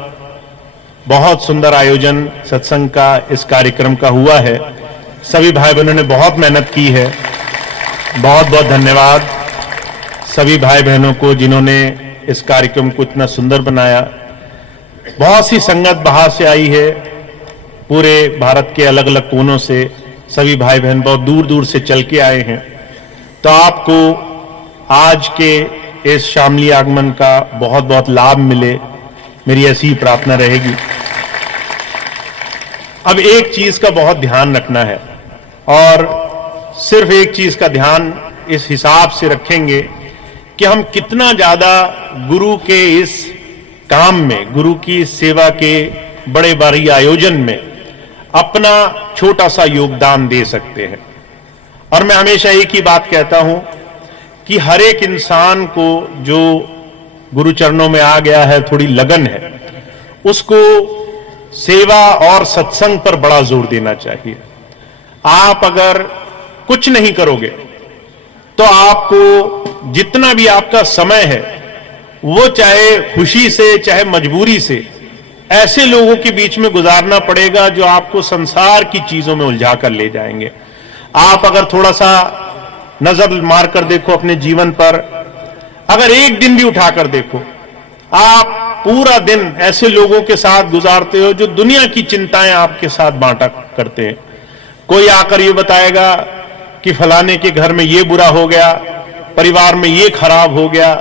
बहुत सुंदर आयोजन सत्संग का इस कार्यक्रम का हुआ है। सभी भाई बहनों ने बहुत मेहनत की है। बहुत बहुत धन्यवाद सभी भाई बहनों को जिन्होंने इस कार्यक्रम को इतना सुंदर बनाया। बहुत सी संगत बाहर से आई है, पूरे भारत के अलग अलग कोनों से सभी भाई बहन बहुत दूर दूर से चल के आए हैं। तो आपको आज के इस शामली आगमन का बहुत बहुत लाभ मिले, मेरी ऐसी प्रार्थना रहेगी। अब एक चीज का बहुत ध्यान रखना है, और सिर्फ एक चीज का ध्यान इस हिसाब से रखेंगे कि हम कितना ज्यादा गुरु के इस काम में, गुरु की सेवा के बड़े भारी आयोजन में अपना छोटा सा योगदान दे सकते हैं। और मैं हमेशा एक ही बात कहता हूं कि हर एक इंसान को जो गुरु चरणों में आ गया है, थोड़ी लगन है, उसको सेवा और सत्संग पर बड़ा जोर देना चाहिए। आप अगर कुछ नहीं करोगे तो आपको जितना भी आपका समय है वो चाहे खुशी से चाहे मजबूरी से ऐसे लोगों के बीच में गुजारना पड़ेगा जो आपको संसार की चीजों में उलझा कर ले जाएंगे। आप अगर थोड़ा सा नजर मार कर देखो अपने जीवन पर, अगर एक दिन भी उठाकर देखो, आप पूरा दिन ऐसे लोगों के साथ गुजारते हो जो दुनिया की चिंताएं आपके साथ बांटा करते हैं। कोई आकर ये बताएगा कि फलाने के घर में ये बुरा हो गया, परिवार में ये खराब हो गया,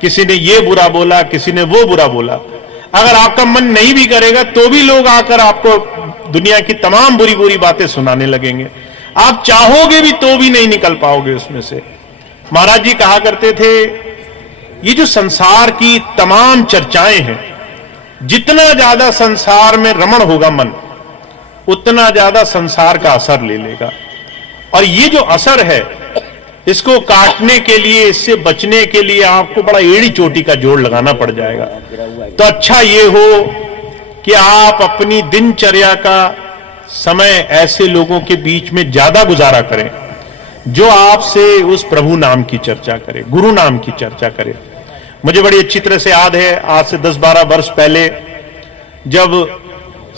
किसी ने ये बुरा बोला, किसी ने वो बुरा बोला। अगर आपका मन नहीं भी करेगा तो भी लोग आकर आपको दुनिया की तमाम बुरी बुरी बातें सुनाने लगेंगे। आप चाहोगे भी तो भी नहीं निकल पाओगे उसमें से। महाराज जी कहा करते थे, ये जो संसार की तमाम चर्चाएं हैं, जितना ज्यादा संसार में रमण होगा मन, उतना ज्यादा संसार का असर ले लेगा। और ये जो असर है, इसको काटने के लिए, इससे बचने के लिए आपको बड़ा एड़ी चोटी का जोड़ लगाना पड़ जाएगा। तो अच्छा ये हो कि आप अपनी दिनचर्या का समय ऐसे लोगों के बीच में ज्यादा गुजारा करें जो आपसे उस प्रभु नाम की चर्चा करे, गुरु नाम की चर्चा करे। मुझे बड़ी अच्छी तरह से याद है, आज से 10-12 वर्ष पहले जब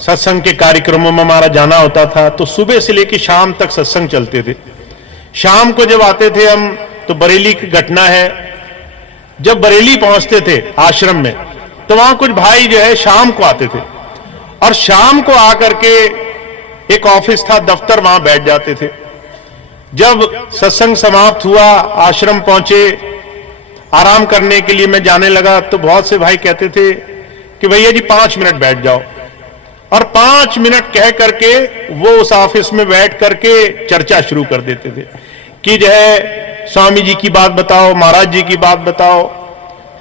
सत्संग के कार्यक्रमों में हमारा जाना होता था तो सुबह से लेकर शाम तक सत्संग चलते थे। शाम को जब आते थे हम, तो बरेली की घटना है, जब बरेली पहुंचते थे आश्रम में, तो वहां कुछ भाई जो है शाम को आते थे और शाम को आकर के एक ऑफिस था, दफ्तर, वहां बैठ जाते थे। जब सत्संग समाप्त हुआ, आश्रम पहुंचे, आराम करने के लिए मैं जाने लगा, तो बहुत से भाई कहते थे कि भैया जी 5 मिनट बैठ जाओ। और 5 मिनट कह करके वो उस ऑफिस में बैठ करके चर्चा शुरू कर देते थे कि जो है स्वामी जी की बात बताओ, महाराज जी की बात बताओ।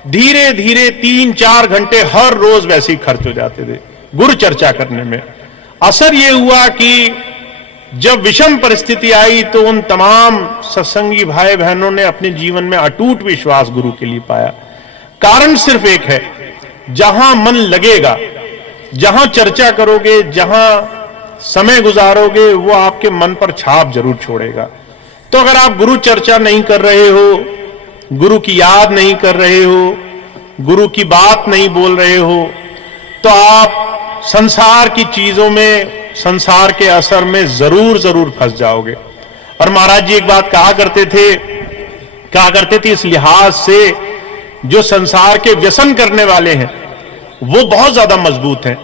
धीरे धीरे 3-4 घंटे हर रोज वैसे ही खर्च हो जाते थे गुरु चर्चा करने में। असर ये हुआ कि जब विषम परिस्थिति आई तो उन तमाम सत्संगी भाई बहनों ने अपने जीवन में अटूट विश्वास गुरु के लिए पाया। कारण सिर्फ एक है, जहां मन लगेगा, जहां चर्चा करोगे, जहां समय गुजारोगे, वो आपके मन पर छाप जरूर छोड़ेगा। तो अगर आप गुरु चर्चा नहीं कर रहे हो, गुरु की याद नहीं कर रहे हो, गुरु की बात नहीं बोल रहे हो, तो आप संसार की चीजों में, संसार के असर में जरूर जरूर फंस जाओगे। और महाराज जी एक बात कहा करते थे इस लिहाज से, जो संसार के व्यसन करने वाले हैं वो बहुत ज्यादा मजबूत हैं।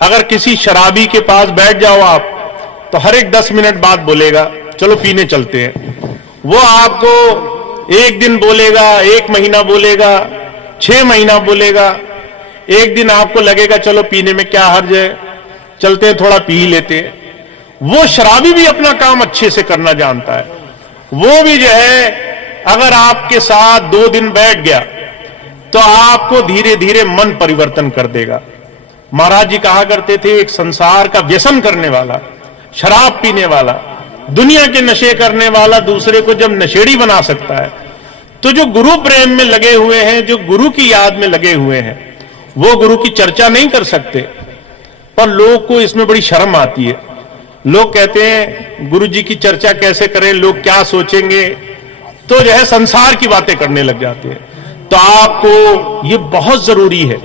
अगर किसी शराबी के पास बैठ जाओ आप, तो हर एक 10 मिनट बाद बोलेगा चलो पीने चलते हैं। वो आपको 1 दिन बोलेगा, 1 महीना बोलेगा, 6 महीना बोलेगा। एक दिन आपको लगेगा चलो पीने में क्या हर्ज है, चलते हैं थोड़ा पी लेते हैं। वो शराबी भी अपना काम अच्छे से करना जानता है। वो भी जो है अगर आपके साथ 2 दिन बैठ गया तो आपको धीरे धीरे मन परिवर्तन कर देगा। महाराज जी कहा करते थे, एक संसार का व्यसन करने वाला, शराब पीने वाला, दुनिया के नशे करने वाला दूसरे को जब नशेड़ी बना सकता है, तो जो गुरु प्रेम में लगे हुए हैं, जो गुरु की याद में लगे हुए हैं, वो गुरु की चर्चा नहीं कर सकते। पर लोग को इसमें बड़ी शर्म आती है। लोग कहते हैं गुरु जी की चर्चा कैसे करें, लोग क्या सोचेंगे, तो जो है संसार की बातें करने लग जाते हैं। तो आपको ये बहुत जरूरी है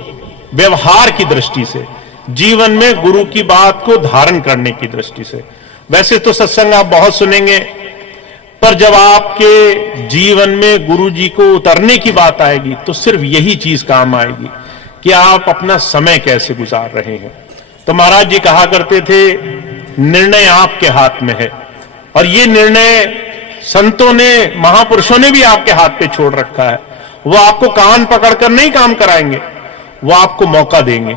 व्यवहार की दृष्टि से, जीवन में गुरु की बात को धारण करने की दृष्टि से। वैसे तो सत्संग आप बहुत सुनेंगे, पर जब आपके जीवन में गुरु जी को उतरने की बात आएगी तो सिर्फ यही चीज काम आएगी कि आप अपना समय कैसे गुजार रहे हैं। तो महाराज जी कहा करते थे, निर्णय आपके हाथ में है, और ये निर्णय संतों ने, महापुरुषों ने भी आपके हाथ पे छोड़ रखा है। वो आपको कान पकड़कर नहीं काम कराएंगे, वो आपको मौका देंगे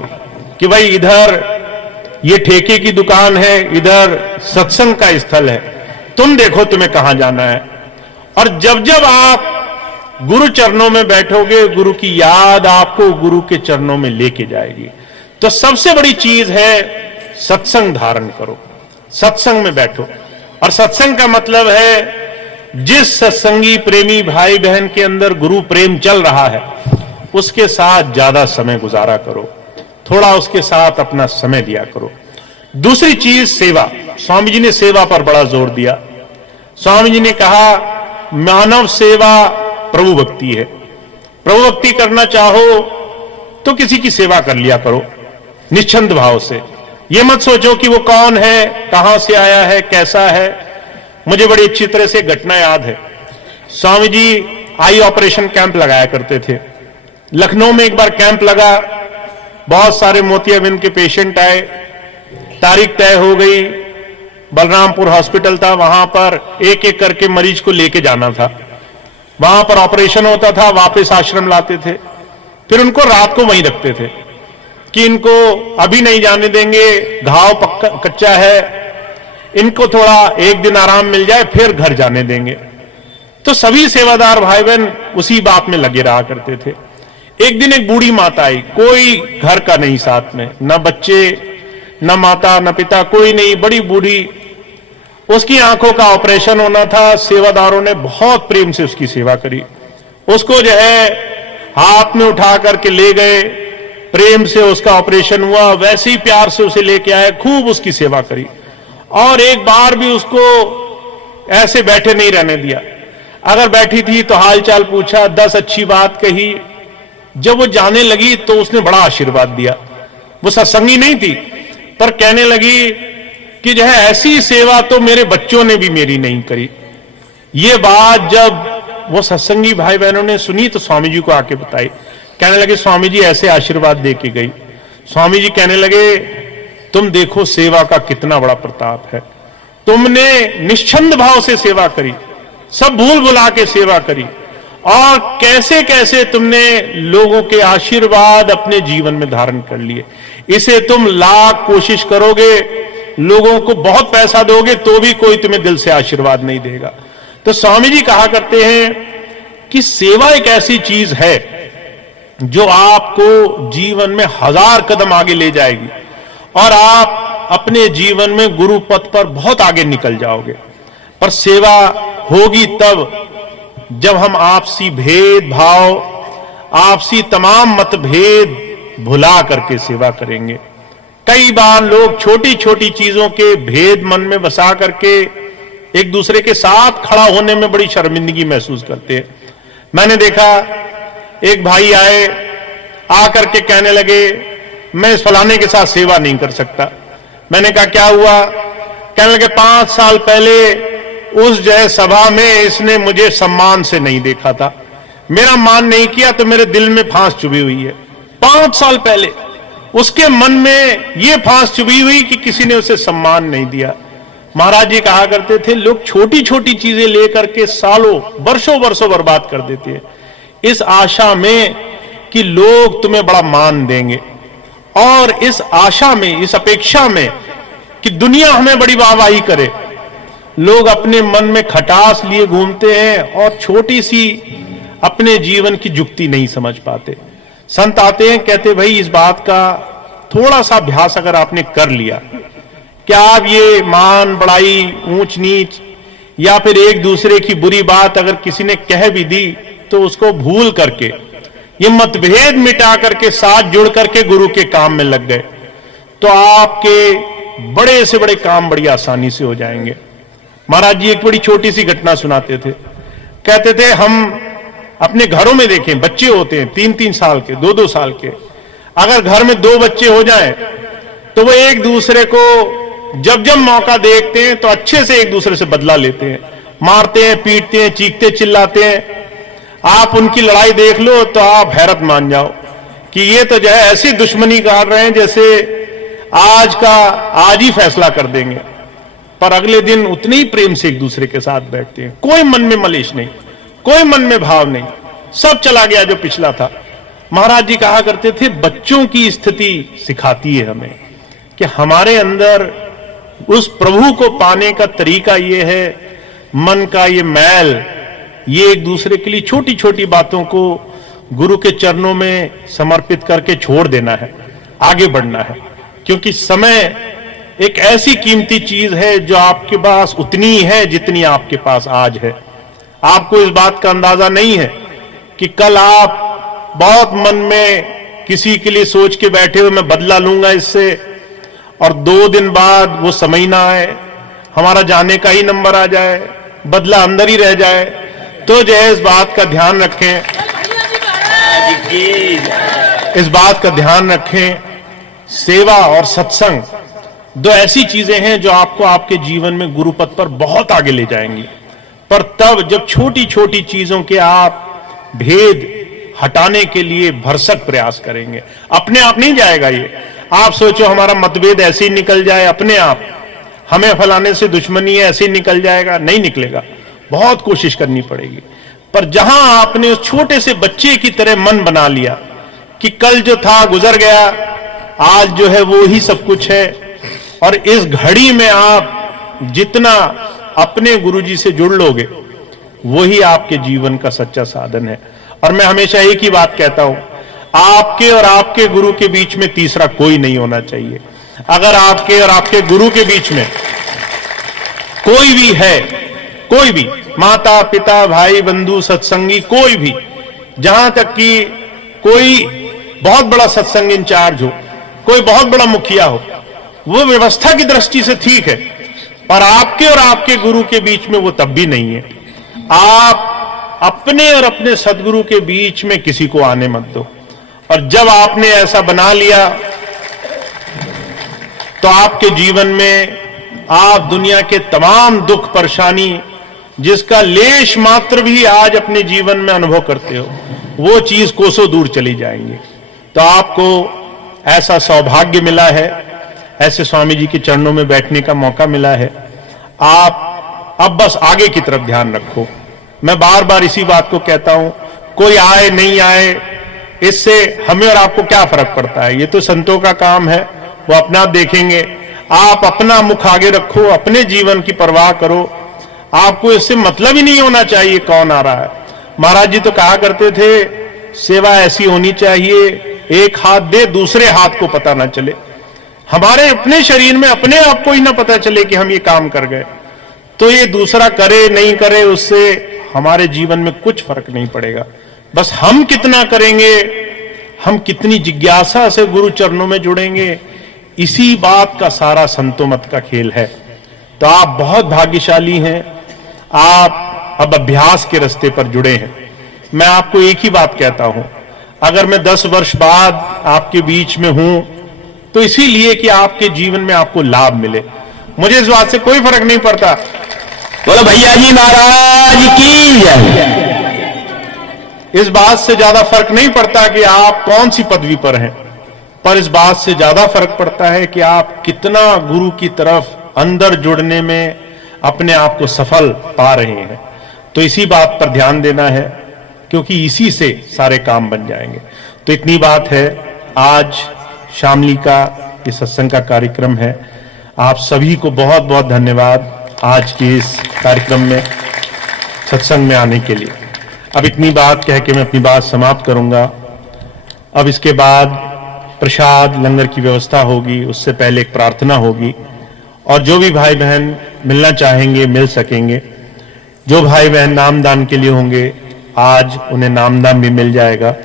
कि भाई इधर ये ठेके की दुकान है, इधर सत्संग का स्थल है, तुम देखो तुम्हें कहां जाना है। और जब जब आप गुरु चरणों में बैठोगे, गुरु की याद आपको गुरु के चरणों में लेके जाएगी। तो सबसे बड़ी चीज है सत्संग धारण करो, सत्संग में बैठो। और सत्संग का मतलब है जिस सत्संगी प्रेमी भाई बहन के अंदर गुरु प्रेम चल रहा है, उसके साथ ज्यादा समय गुजारा करो, थोड़ा उसके साथ अपना समय दिया करो। दूसरी चीज सेवा। स्वामी जी ने सेवा पर बड़ा जोर दिया। स्वामी जी ने कहा, मानव सेवा प्रभु भक्ति है। प्रभु भक्ति करना चाहो तो किसी की सेवा कर लिया करो निश्चंद भाव से। ये मत सोचो कि वो कौन है, कहां से आया है, कैसा है। मुझे बड़ी अच्छी तरह से घटना याद है। Swami ji I operation camp लगाया करते थे। लखनऊ में एक बार कैंप लगा, बहुत सारे मोतियाबिंद के पेशेंट आए, तारीख तय हो गई, बलरामपुर हॉस्पिटल था, वहां पर एक एक करके मरीज को लेके जाना था। वहां पर ऑपरेशन होता था, वापस आश्रम लाते थे, फिर उनको रात को वहीं रखते थे कि इनको अभी नहीं जाने देंगे, घाव पक्का कच्चा है, इनको थोड़ा एक दिन आराम मिल जाए फिर घर जाने देंगे। तो सभी सेवादार भाई बहन उसी बात में लगे रहा करते थे। एक दिन एक बूढ़ी माता आई, कोई घर का नहीं साथ में, न बच्चे, न माता, न पिता, कोई नहीं, बड़ी बूढ़ी। उसकी आंखों का ऑपरेशन होना था। सेवादारों ने बहुत प्रेम से उसकी सेवा करी। उसको जो है हाथ में उठा करके ले गए, प्रेम से उसका ऑपरेशन हुआ, वैसे ही प्यार से उसे लेके आए, खूब उसकी सेवा करी। और एक बार भी उसको ऐसे बैठे नहीं रहने दिया। अगर बैठी थी तो हालचाल पूछा, 10 अच्छी बात कही। जब वो जाने लगी तो उसने बड़ा आशीर्वाद दिया। वो सत्संगी नहीं थी, पर कहने लगी कि जो है ऐसी सेवा तो मेरे बच्चों ने भी मेरी नहीं करी। ये बात जब वो सत्संगी भाई बहनों ने सुनी तो स्वामी जी को आके बताई। कहने लगे, स्वामी जी ऐसे आशीर्वाद दे के गई। स्वामी जी कहने लगे, तुम देखो सेवा का कितना बड़ा प्रताप है। तुमने निश्चंद भाव से सेवा करी, सब भूल भुला के सेवा करी, और कैसे कैसे तुमने लोगों के आशीर्वाद अपने जीवन में धारण कर लिए। इसे तुम लाख कोशिश करोगे, लोगों को बहुत पैसा दोगे तो भी कोई तुम्हें दिल से आशीर्वाद नहीं देगा। तो स्वामी जी कहा करते हैं कि सेवा एक ऐसी चीज है जो आपको जीवन में 1000 कदम आगे ले जाएगी, और आप अपने जीवन में गुरु पथ पर बहुत आगे निकल जाओगे। पर सेवा होगी तब जब हम आपसी भेदभाव, आपसी तमाम मतभेद भुला करके सेवा करेंगे। कई बार लोग छोटी छोटी चीजों के भेद मन में बसा करके एक दूसरे के साथ खड़ा होने में बड़ी शर्मिंदगी महसूस करते हैं। मैंने देखा एक भाई आए, आकर के कहने लगे, मैं इस फलाने के साथ सेवा नहीं कर सकता। मैंने कहा क्या हुआ? कहने लगे, 5 साल पहले उस जय सभा में इसने मुझे सम्मान से नहीं देखा था, मेरा मान नहीं किया तो मेरे दिल में फांस चुभी हुई है। 5 साल पहले उसके मन में यह फांस चुभी हुई कि किसी ने उसे सम्मान नहीं दिया। महाराज जी कहा करते थे, लोग छोटी छोटी चीजें लेकर के सालों वर्षों वर्षों बर्बाद कर देते हैं इस आशा में कि लोग तुम्हें बड़ा मान देंगे, और इस आशा में, इस अपेक्षा में कि दुनिया हमें बड़ी वाहवाही करे। लोग अपने मन में खटास लिए घूमते हैं और छोटी सी अपने जीवन की जुक्ति नहीं समझ पाते। संत आते हैं, कहते भाई इस बात का थोड़ा सा अभ्यास अगर आपने कर लिया, क्या आप ये मान बढ़ाई, ऊंच नीच या फिर एक दूसरे की बुरी बात अगर किसी ने कह भी दी तो उसको भूल करके, ये मतभेद मिटा करके साथ जुड़ करके गुरु के काम में लग गए, तो आपके बड़े से बड़े काम बड़ी आसानी से हो जाएंगे। महाराज जी एक बड़ी छोटी सी घटना सुनाते थे। कहते थे हम अपने घरों में देखें, बच्चे होते हैं 3-3 साल के, 2-2 साल के, अगर घर में 2 बच्चे हो जाएं तो वो एक दूसरे को जब जब मौका देखते हैं तो अच्छे से एक दूसरे से बदला लेते हैं, मारते हैं, पीटते हैं, चीखते चिल्लाते हैं। आप उनकी लड़ाई देख लो तो आप हैरत मान जाओ कि ये तो जो है ऐसी दुश्मनी कर रहे हैं जैसे आज ही फैसला कर देंगे, पर अगले दिन उतने ही प्रेम से एक दूसरे के साथ बैठते हैं। कोई मन में मलेश नहीं, कोई मन में भाव नहीं, सब चला गया जो पिछला था। महाराज जी कहा करते थे बच्चों की स्थिति सिखाती है हमें कि हमारे अंदर उस प्रभु को पाने का तरीका ये है, मन का ये मैल, ये एक दूसरे के लिए छोटी छोटी बातों को गुरु के चरणों में समर्पित करके छोड़ देना है, आगे बढ़ना है। क्योंकि समय एक ऐसी कीमती चीज है जो आपके पास उतनी ही है जितनी आपके पास आज है। आपको इस बात का अंदाजा नहीं है कि कल आप बहुत मन में किसी के लिए सोच के बैठे हो, मैं बदला लूंगा इससे, और 2 दिन बाद वो समय ना आए, हमारा जाने का ही नंबर आ जाए, बदला अंदर ही रह जाए। तो जो है इस बात का ध्यान रखें, इस बात का ध्यान रखें, सेवा और सत्संग 2 ऐसी चीजें हैं जो आपको आपके जीवन में गुरु पथ पर बहुत आगे ले जाएंगी। पर तब जब छोटी छोटी चीजों के आप भेद हटाने के लिए भरसक प्रयास करेंगे, अपने आप नहीं जाएगा ये। आप सोचो हमारा मतभेद ऐसे ही निकल जाए अपने आप, हमें फलाने से दुश्मनी है ऐसे ही निकल जाएगा, नहीं निकलेगा, बहुत कोशिश करनी पड़ेगी। पर जहां आपने उस छोटे से बच्चे की तरह मन बना लिया कि कल जो था गुजर गया, आज जो है वो ही सब कुछ है, और इस घड़ी में आप जितना अपने गुरुजी से जुड़ लोगे वही आपके जीवन का सच्चा साधन है। और मैं हमेशा एक ही बात कहता हूं, आपके और आपके गुरु के बीच में तीसरा कोई नहीं होना चाहिए। अगर आपके और आपके गुरु के बीच में कोई भी है, कोई भी माता पिता भाई बंधु सत्संगी कोई भी, जहां तक कि कोई बहुत बड़ा सत्संग इंचार्ज हो, कोई बहुत बड़ा मुखिया हो, वो व्यवस्था की दृष्टि से ठीक है, पर आपके और आपके गुरु के बीच में वो तब भी नहीं है। आप अपने और अपने सदगुरु के बीच में किसी को आने मत दो। और जब आपने ऐसा बना लिया तो आपके जीवन में आप दुनिया के तमाम दुख परेशानी जिसका लेश मात्र भी आज अपने जीवन में अनुभव करते हो, वो चीज कोसों दूर चली जाएंगी। तो आपको ऐसा सौभाग्य मिला है, ऐसे स्वामी जी के चरणों में बैठने का मौका मिला है। आप अब बस आगे की तरफ ध्यान रखो। मैं बार बार इसी बात को कहता हूं, कोई आए नहीं आए इससे हमें और आपको क्या फर्क पड़ता है, ये तो संतों का काम है, वो अपना आप देखेंगे। आप अपना मुख आगे रखो, अपने जीवन की परवाह करो, आपको इससे मतलब ही नहीं होना चाहिए कौन आ रहा है। महाराज जी तो कहा करते थे सेवा ऐसी होनी चाहिए, एक हाथ दे दूसरे हाथ को पता ना चले। हमारे अपने शरीर में अपने आप को ही ना पता चले कि हम ये काम कर गए, तो ये दूसरा करे नहीं करे उससे हमारे जीवन में कुछ फर्क नहीं पड़ेगा। बस हम कितना करेंगे, हम कितनी जिज्ञासा से गुरु चरणों में जुड़ेंगे, इसी बात का सारा संतों मत का खेल है। तो आप बहुत भाग्यशाली हैं, आप अब अभ्यास के रास्ते पर जुड़े हैं। मैं आपको एक ही बात कहता हूं, अगर मैं 10 वर्ष बाद आपके बीच में हूं तो इसीलिए कि आपके जीवन में आपको लाभ मिले। मुझे इस बात से कोई फर्क नहीं पड़ता। बोलो भैया जी महाराज की जय। इस बात से ज्यादा फर्क नहीं पड़ता कि आप कौन सी पदवी पर हैं, पर इस बात से ज्यादा फर्क पड़ता है कि आप कितना गुरु की तरफ अंदर जुड़ने में अपने आप को सफल पा रहे हैं। तो इसी बात पर ध्यान देना है, क्योंकि इसी से सारे काम बन जाएंगे। तो इतनी बात है। आज शामली का ये सत्संग का कार्यक्रम है। आप सभी को बहुत बहुत धन्यवाद। आज की इस कार्यक्रम में सत्संग में आने के लिए। अब इतनी बात कह के मैं अपनी बात समाप्त करूंगा। अब इसके बाद प्रसाद लंगर की व्यवस्था होगी, उससे पहले एक प्रार्थना होगी और जो भी भाई बहन मिलना चाहेंगे मिल सकेंगे। जो भाई बहन नामदान के लिए होंगे आज उन्हें नामदान भी मिल जाएगा।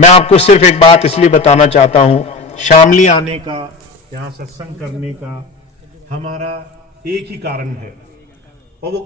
मैं आपको सिर्फ एक बात इसलिए बताना चाहता हूं, शामली आने का, यहां सत्संग करने का हमारा एक ही कारण है और वो